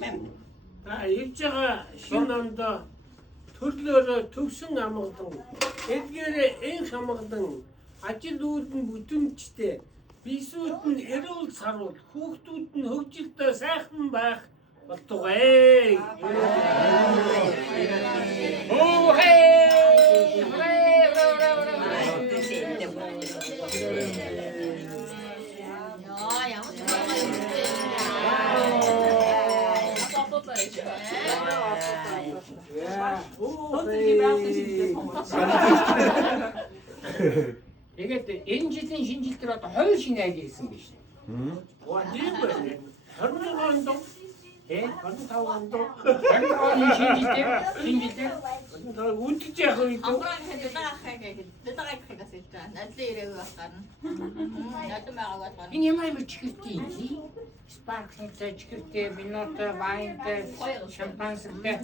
Явж байгаа шинэ онд төрлөөрөө төвсөн амгадан, эдгээрээ энх амгадан, ажил үүдэн бүтэмжтэй, бисүүд нь эрүүл сарвал, хүүхдүүд нь хөгжилтэй сайхан байх болтугай. Тэгээд энэ жилийн шинэ жил дээр одоо 2 шинэ айл ирсэн биш. Тийм байна. 26 онд 25 онд 25 оны шинэ жил дээр үдчих яах вэ? Амраг хэдэгхээс илж байгаа. Надлын ирээгүй болохоор. Надад байгаагаа тань. Энэ ямар чихэртэй юм? Спарклинтэй, чихэртэй, винотой, вайнтай, шампанскетэй.